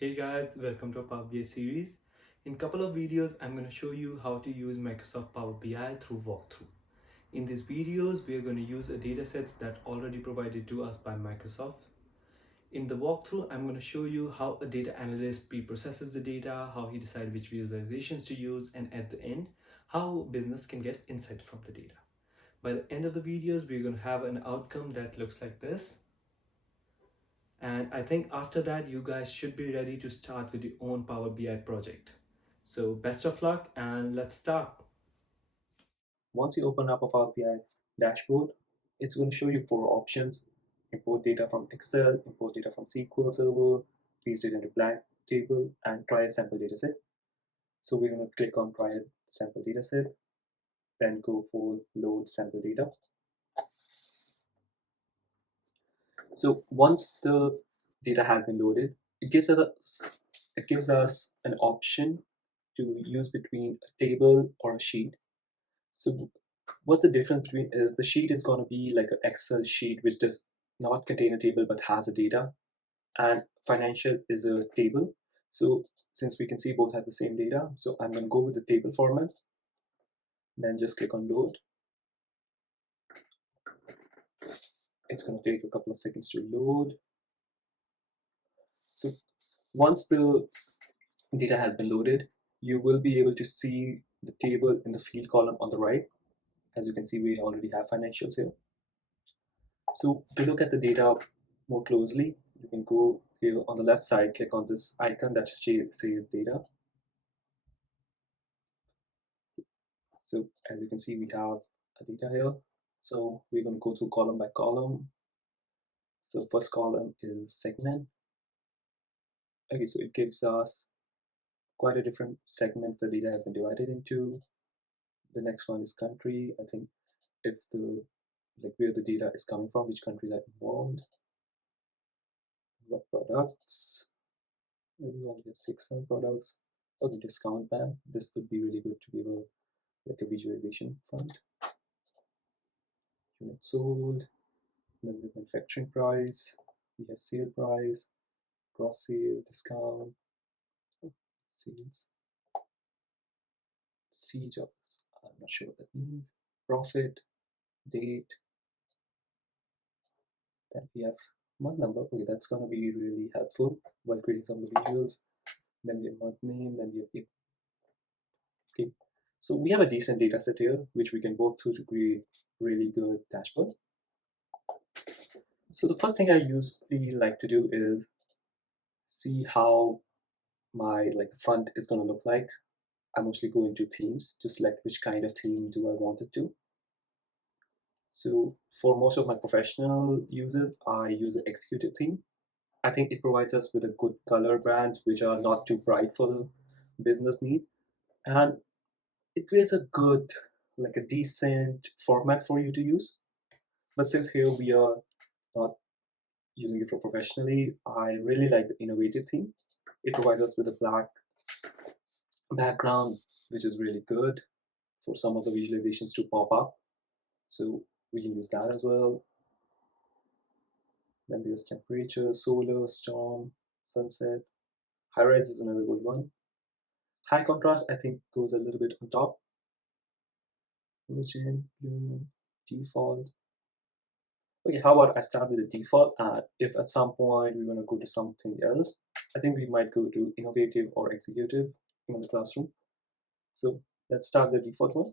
Hey guys, welcome to our Power BI series. In couple of videos, I'm going to show you how to use Microsoft Power BI through walkthrough. In these videos, we are going to use a datasets that already provided to us by Microsoft. In the walkthrough, I'm going to show you how a data analyst pre-processes the data, how he decides which visualizations to use, and at the end, how business can get insight from the data. By the end of the videos, we're going to have an outcome that looks like this. And I think after that, you guys should be ready to start with your own Power BI project. So best of luck and let's start. Once you open up a Power BI dashboard, it's going to show you four options: import data from Excel, import data from SQL Server, paste it into blank table, and try a sample dataset. So we're going to click on try a sample dataset, then go for load sample data. So once the data has been loaded, it gives us an option to use between a table or a sheet. So what the difference between is, the sheet is going to be like an Excel sheet which does not contain a table but has a data, and financial is a table. So since we can see both have the same data, so I'm going to go with the table format, then just click on load. It's going to take a couple of seconds to load. So once the data has been loaded, you will be able to see the table in the field column on the right. As you can see, we already have financials here. So to look at the data more closely, you can go here on the left side, click on this icon that says data. So as you can see, we have a data here. So we're going to go through column by column. So first column is segment. Okay, so it gives us quite a different segments the data has been divided into. The next one is country. I think it's the like where the data is coming from, which countries are involved. What products? We only have 6 products. Oh, the discount band. This would be really good to give a like a visualization front. Units sold, then the manufacturing price, we have sale price, gross sale, discount, sales, C jobs. I'm not sure what that means. Profit, date, then we have month number. Okay, that's gonna be really helpful while creating some of the visuals. Then we have month name, then we have okay. So we have a decent data set here, which we can work through to create really good dashboard. So the first thing I usually like to do is see how my like the front is going to look like. I mostly go into themes to select which kind of theme do I want it to. So for most of my professional users, I use an executive theme. I think it provides us with a good color brands which are not too bright for the business need, and it creates a good, like a decent format for you to use. But since here we are not using it for professionally, I really like the innovative theme. It provides us with a black background, which is really good for some of the visualizations to pop up. So we can use that as well. Then there's temperature, solar, storm, sunset. High res is another good one. High contrast, I think, goes a little bit on top. Virgin, blue, default. Okay, how about I start with the default? If at some point we want to go to something else, I think we might go to innovative or executive in the classroom. So let's start the default one.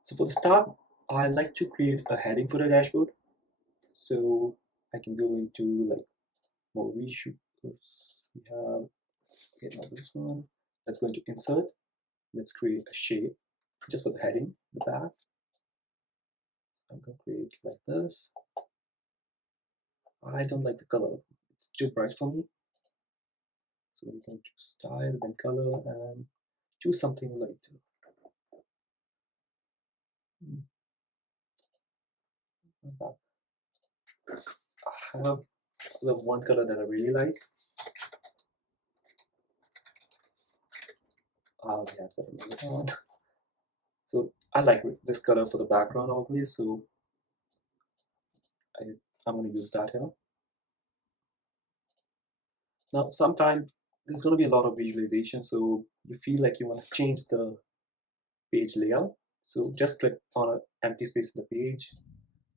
So for the start, I like to create a heading for the dashboard. So I can go into like more visuals. We have, okay, now this one. Let's go into insert. Let's create a shape just for the heading, the back. I'm going to create like this. I don't like the color. It's too bright for me. So we can choose style, then color, and choose something light. I have the one color that I really like. I'll have that one. So I like this color for the background always. So I'm going to use that here. Now, sometimes there's going to be a lot of visualization, so you feel like you want to change the page layout. So just click on an empty space in the page,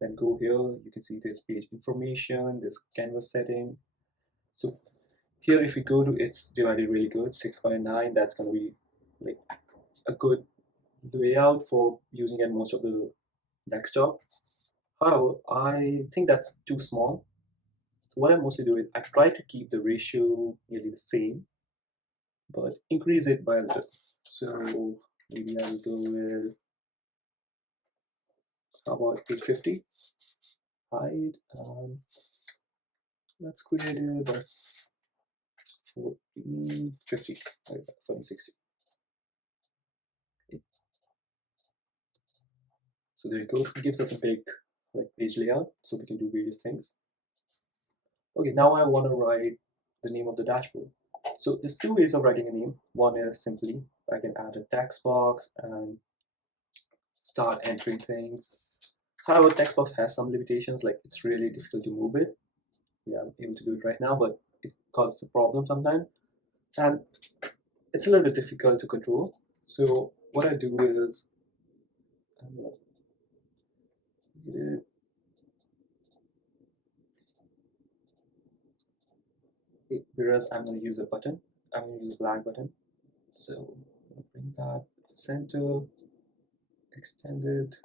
then go here. You can see there's page information, there's canvas setting. So here, if you go to it's divided really good, 6 by 9, that's going to be like a good layout for using at most of the desktop. However, I think that's too small. So what I mostly do is I try to keep the ratio nearly the same, but increase it by a little. So maybe I'll go with, how about 850 height, and let's create it by 1450, 1460. So there you go. It gives us a big like page layout, so we can do various things. Okay, now I want to write the name of the dashboard. So there's two ways of writing a name. One is simply I can add a text box and start entering things. However, text box has some limitations, like it's really difficult to move it. Yeah, I'm able to do it right now, but it causes a problem sometimes. And it's a little bit difficult to control. So what I do is, I'm gonna whereas I'm going to use a button, I'm going to use a black button. So I'm going to bring that center, extend it.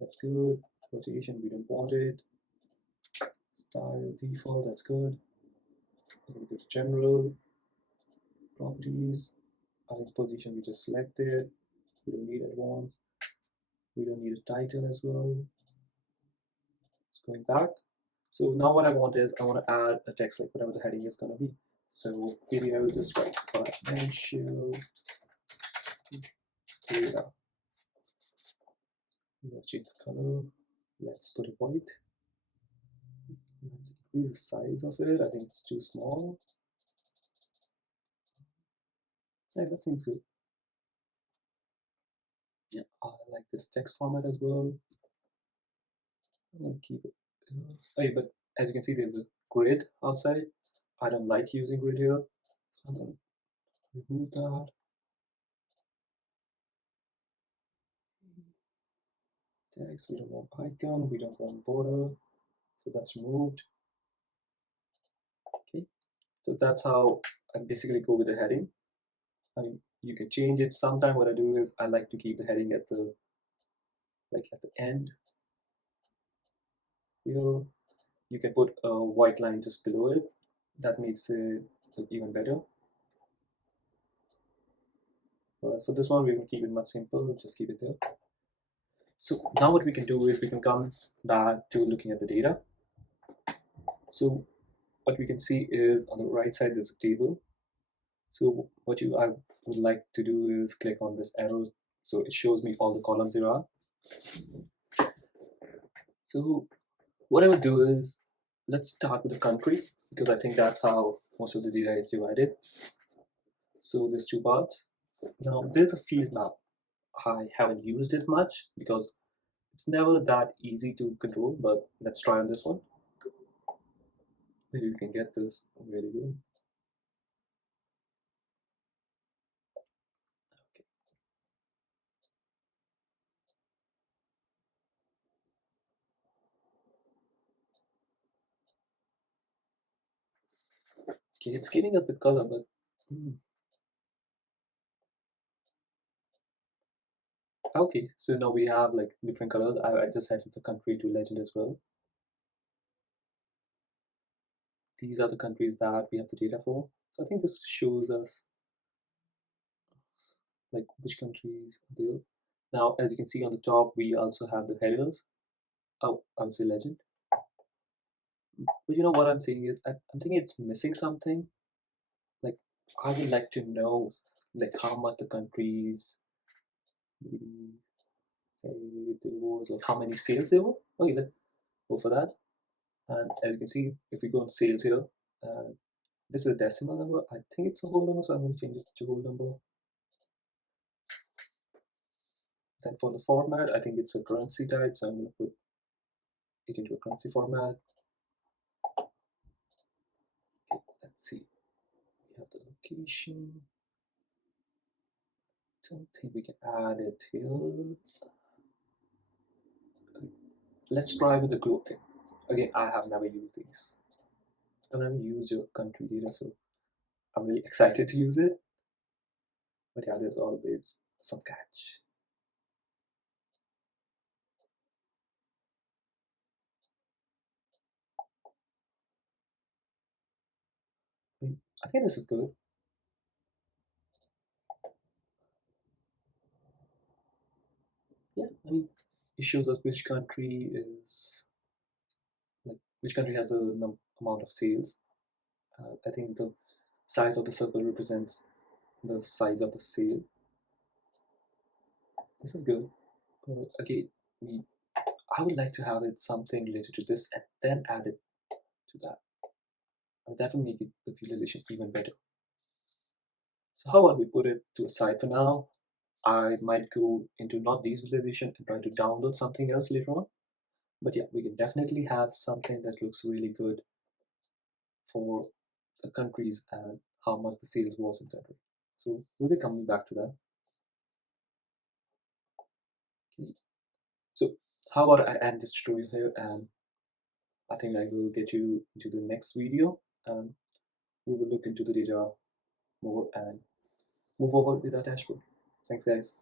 That's good. Rotation, we don't want it. Style default, that's good. Then we go to general, properties. I think position we just selected. We don't need advanced. We don't need a title as well. It's going back. So now what I want is I want to add a text like whatever the heading is going to be. So maybe I will just write financial data. Let's change the color. Let's put it white. Let's increase the size of it. I think it's too small. Yeah, that seems good. Yeah, I like this text format as well. I'm gonna keep it. Okay, but as you can see, there's a grid outside. I don't like using grid here. So I'm gonna remove that. Text, we don't want icon, we don't want border. So that's removed. Okay, so that's how I basically go with the heading. I mean, you can change it. Sometimes what I do is I like to keep the heading at the at the end here. You can put a white line just below it. That makes it look even better. For this one, we will keep it much simple. Let's just keep it there. So now what we can do is we can come back to looking at the data. So what we can see is on the right side, there's a table. So what I would like to do is click on this arrow. So it shows me all the columns there are. So what I would do is, let's start with the country, because I think that's how most of the data is divided. So there's two parts. Now there's a field map. I haven't used it much because it's never that easy to control, but let's try on this one. Maybe we can get this really good. Okay, it's giving us the color, but okay, so now we have like different colors. I just added the country to legend as well. These are the countries that we have the data for. So I think this shows us like which countries are there. Now, as you can see on the top, we also have the headers. Oh, I would say legend. But you know what I'm saying is, I'm thinking it's missing something. Like, I would like to know, like, how much the countries, maybe say there was, like, how many sales there were. Okay, let's go for that. And as you can see, if we go on sales here, uh, this is a decimal number. I think it's a whole number, so I'm going to change it to whole number. Then for the format, I think it's a currency type, so I'm going to put it into a currency format. Let's see. We have the location. Don't think we can add it here. Let's try with the globe thing. Again, I have never used these. I've never used your country data, so I'm really excited to use it. But yeah, there's always some catch. I think this is good. Yeah, it shows us which country is like which country has a amount of sales. I think the size of the circle represents the size of the sale. This is good. But again, we I would like to have it something related to this and then add it to that. I would definitely make it the visualization even better. So how about we put it to a side for now? I might go into not these visualization and try to download something else later on. But yeah, we can definitely have something that looks really good for the countries and how much the sales was in country. So we'll be coming back to that. Okay. So how about I end this tutorial here, and I think I will get you into the next video, and we will look into the data more and move forward with our dashboard. Thanks guys.